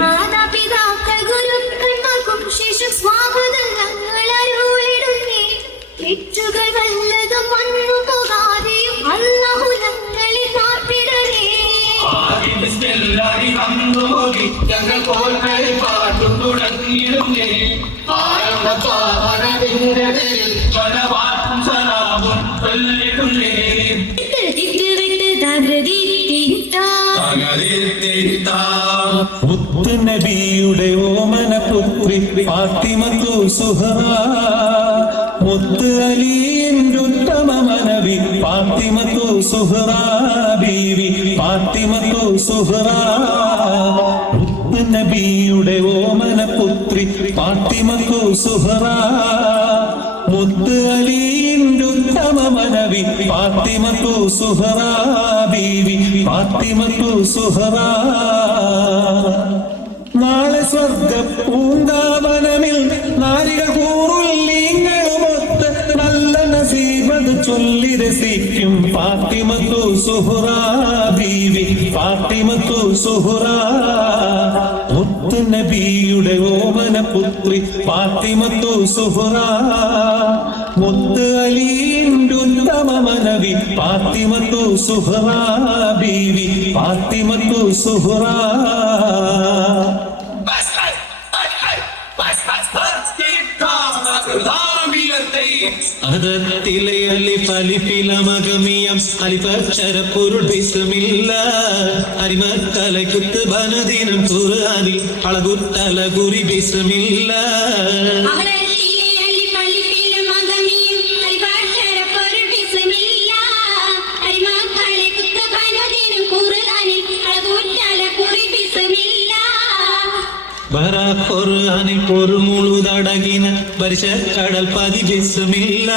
മാതാപിതാക്കൾ ഗുരുക്കന്മാർക്കും ശേഷം സ്വാഗതം ഞങ്ങൾ അരുളിടുന്നേ. തെറ്റുകൾ വല്ലതും വന്നു പോകാതെയും അല്ലാഹു ഞങ്ങളെ കാത്തിടണേ. ഞങ്ങൾ പോർക്കളി പാട്ടു തുടങ്ങിയിടുന്നേ. മുത്തുനബിയുടെ ഓമന പുത്രി ഫാത്തിമത്തു സുഹറ, മുത്ത് അലിയുടെ ഉത്തമ മനവി ഫാത്തിമത്തു സുഹറ ബീവി ഫാത്തിമത്തു സുഹറ. മുത്തുനബിയുടെ ഓമന പുത്രി ഫാത്തിമത്തു സുഹറ, മുത്ത് അലിയുടെ ഉത്തമ മനവി ഫാത്തിമത്തു സുഹറ ബീവി ഫാത്തിമത്തു സുഹറ. നാളെ സ്വർഗ പൂങ്കാവനമിൽ നാരികൾ കൂറുല്ലീങ്ങളുമൊത്ത് നല്ല നസീബത് ചൊല്ലി രസിക്കും ഫാത്തിമത്തു സുഹറ ബീവി ഫാത്തിമത്തു സുഹറ. മുത്ത് നബിയുടെ ഓമന പുത്രി ഫാത്തിമത്തു സുഹറ, മുത്ത് അലിയുടെ ഉത്തമ മനവി ഫാത്തിമത്തു സുഹറ ബീവി ഫാത്തിമത്തു സുഹറ. അതത്തിലെ അലിഫലിഫിലമഗമിയം അലിഫക്ഷരപ്പൊരുൾ ബിസ്മില്ല. അരിമത്തലകുത്ത് ബനദിനം ഖുർആനിൽ അളകുത്തലകുറി ബിസ്മില്ല. ഖുർആനിൽ പൊറുമുഴുതടകിന പരിശക്കടൽ പതി ബിസ്മില്ല.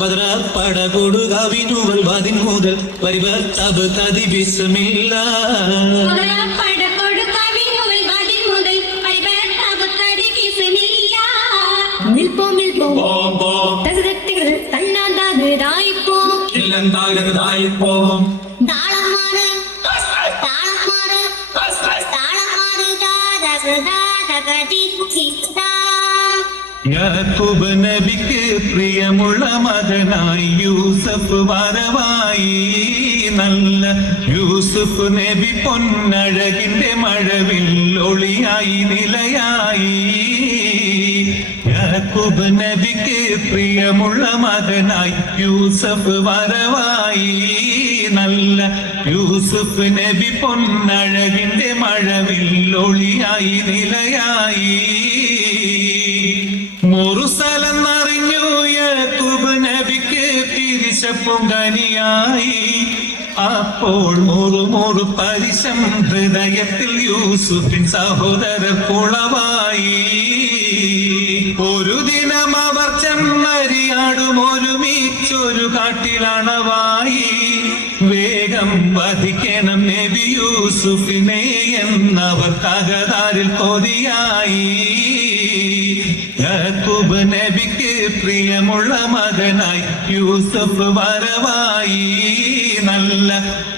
ബദ്രപ്പട കൊടുകവിനുകൾ വതിൻ മുതൽ പരിവർത്തബ് കതി ബിസ്മില്ല. യാക്കൂബ് നബിക്ക് പ്രിയമുള്ള മകനായി യൂസഫ് വരവായി. നല്ല യൂസുഫ് നബി പൊന്നഴകിന്റെ മഴവിൽ ഒളിയായി നിലയായി. യാക്കൂബ് നബിക്ക് പ്രിയമുള്ള മകനായി യൂസഫ് വരവായി. നല്ല യൂസുഫ് നബി പൊന്നഴകിന്റെ മഴവിൽ ഒളിയായി നിലയായി. മുറുസലെന്നറിഞ്ഞു യാക്കൂബ് നബിക്ക് തിരിച്ചപ്പും കനിയായി. അപ്പോൾ മുറുമുറു പരിശം ഹൃദയത്തിൽ യൂസുഫിൻ സഹോദര കുളവായി. ഒരു ദിനം അവർ ചെമ്മരിയാടും ഒരുമിച്ചൊരു കാട്ടിലണവായി. വേഗം വധിക്കണം നബി യൂസുഫിനെ എന്നവർ കകതാരിൽ കൊതിയായി. യാക്കൂബ് നബിക്ക് പ്രിയമുള്ള മകനായി യൂസഫ് വരവായി. നല്ല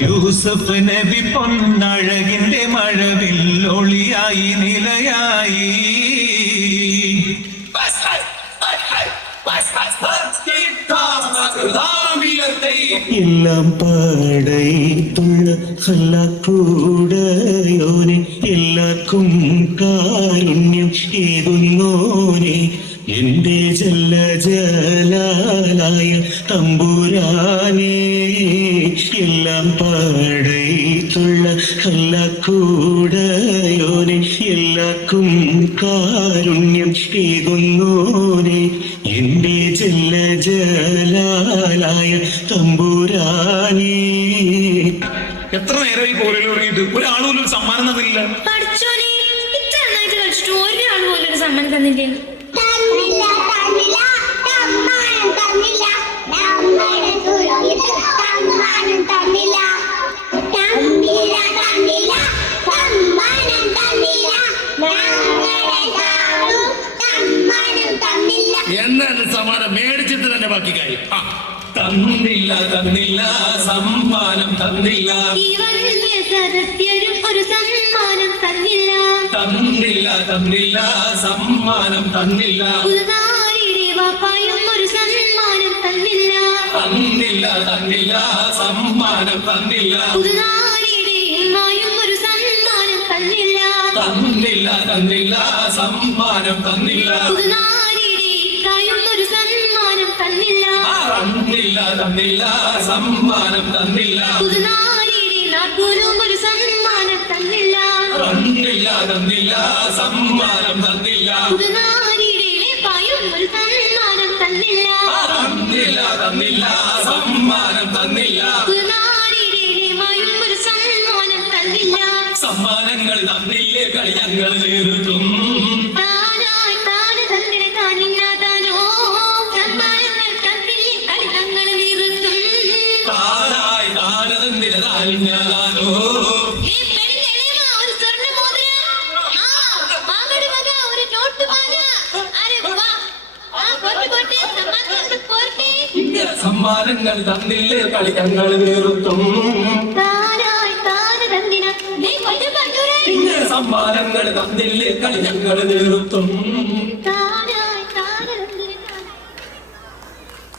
യൂസഫ് നബി പൊന്നഴകിന്റെ മഴവിൽ ഒളിയായി നിലയായി. എല്ലാം പാടൈത്തുള്ള ഹല്ലാക്കൂടയോനെ, എല്ലാവർക്കും കാരുണ്യം ഏകുന്നോനെ, എന്റെ ജല്ല ജലാലായ തമ്പുരാനേ. എല്ലാം പാടൈത്തുള്ള ഹല്ലാക്കൂടയോനെ, എല്ലാവർക്കും കാരുണ്യം ഏകുന്നോനെ, എന്റെ ജല്ല ജലാലായ തമ്പുരാനേ. എത്ര നേരം ഈ കോലയിൽ തുടങ്ങിയിട്ട് ഒരാൾ പോലും ഒരു സമ്മാനം തന്നില്ല. ഇത്ര നന്നായിട്ട് കളിച്ചിട്ട് ഒരാൾ പോലും ഒരു സമ്മാനം തന്നില്ല. എന്നാലും സമ്മാനം മേടിച്ചിട്ട് തന്നെ ബാക്കി കാര്യം. ആ, തന്നില്ല തന്നില്ല സമ്മാനം തന്നില്ല. ഈ വന്യ സദസ്യരും ഒരു സമ്മാനം തന്നില്ല. തന്നില്ല തന്നില്ല സമ്മാനം തന്നില്ല. പുതുനാരിയുടെ വാപ്പായും ഒരു സമ്മാനം തന്നില്ല. തന്നില്ല തന്നില്ല സമ്മാനം തന്നില്ല. പുതുനാരിയുടെ ഉമ്മായും ഒരു സമ്മാനം തന്നില്ല. തന്നില്ല തന്നില്ല സമ്മാനം തന്നില്ല. പുതുനാരിയുടെ ഇക്കായും ഒരു സമ്മാനം തന്നില്ല. തന്നില്ല തന്നില്ല സമ്മാനം തന്നില്ല. പുതുനാരിയുടെ നാട്ടൂരും ഒരു സമ്മാനം തന്നില്ല. തന്നില്ല തന്നില്ല സമ്മാനം തന്നില്ല. പുതുനാരിയുടെ പായും ഒരു സമ്മാനം തന്നില്ല. തന്നില്ല തന്നില്ല സമ്മാനം തന്നില്ല. പുതുനാരിയുടെ മായും ഒരു സമ്മാനം തന്നില്ല. സമ്മാനങ്ങൾ തന്നില്ലേ കളി ഞങ്ങൾ നേരിട്ടും. താനായി താന് തന്നിനെ താനിന്നാതാനോ സമ്മാനങ്ങൾ തന്നില്ലേ കളി ഞങ്ങൾ നിർത്തും. താനായി താനതെന്തിന് താനിഞ്ഞാലോ. ഈ പെണ്ണിന്റെ ഇളയമ ഒരു സ്വർണ്ണമോതിരം. മാങ്ങടി മക ഒരു നോട്ട് മാല. അരെ വാ. പോട്ടെ സമ്മാനങ്ങൾ പോട്ടെ. ഇങ്ങനെ സമ്മാനങ്ങൾ തന്നില്ലേ കളി ഞങ്ങൾ നേരിട്ടും. താനായി താന് തന്നിന നീ കൊണ്ടു പറഞ്ഞൂരേ. ഇങ്ങനെ സമ്മാനങ്ങൾ തന്നില്ലേ കളി ഞങ്ങൾ നേരിട്ടും.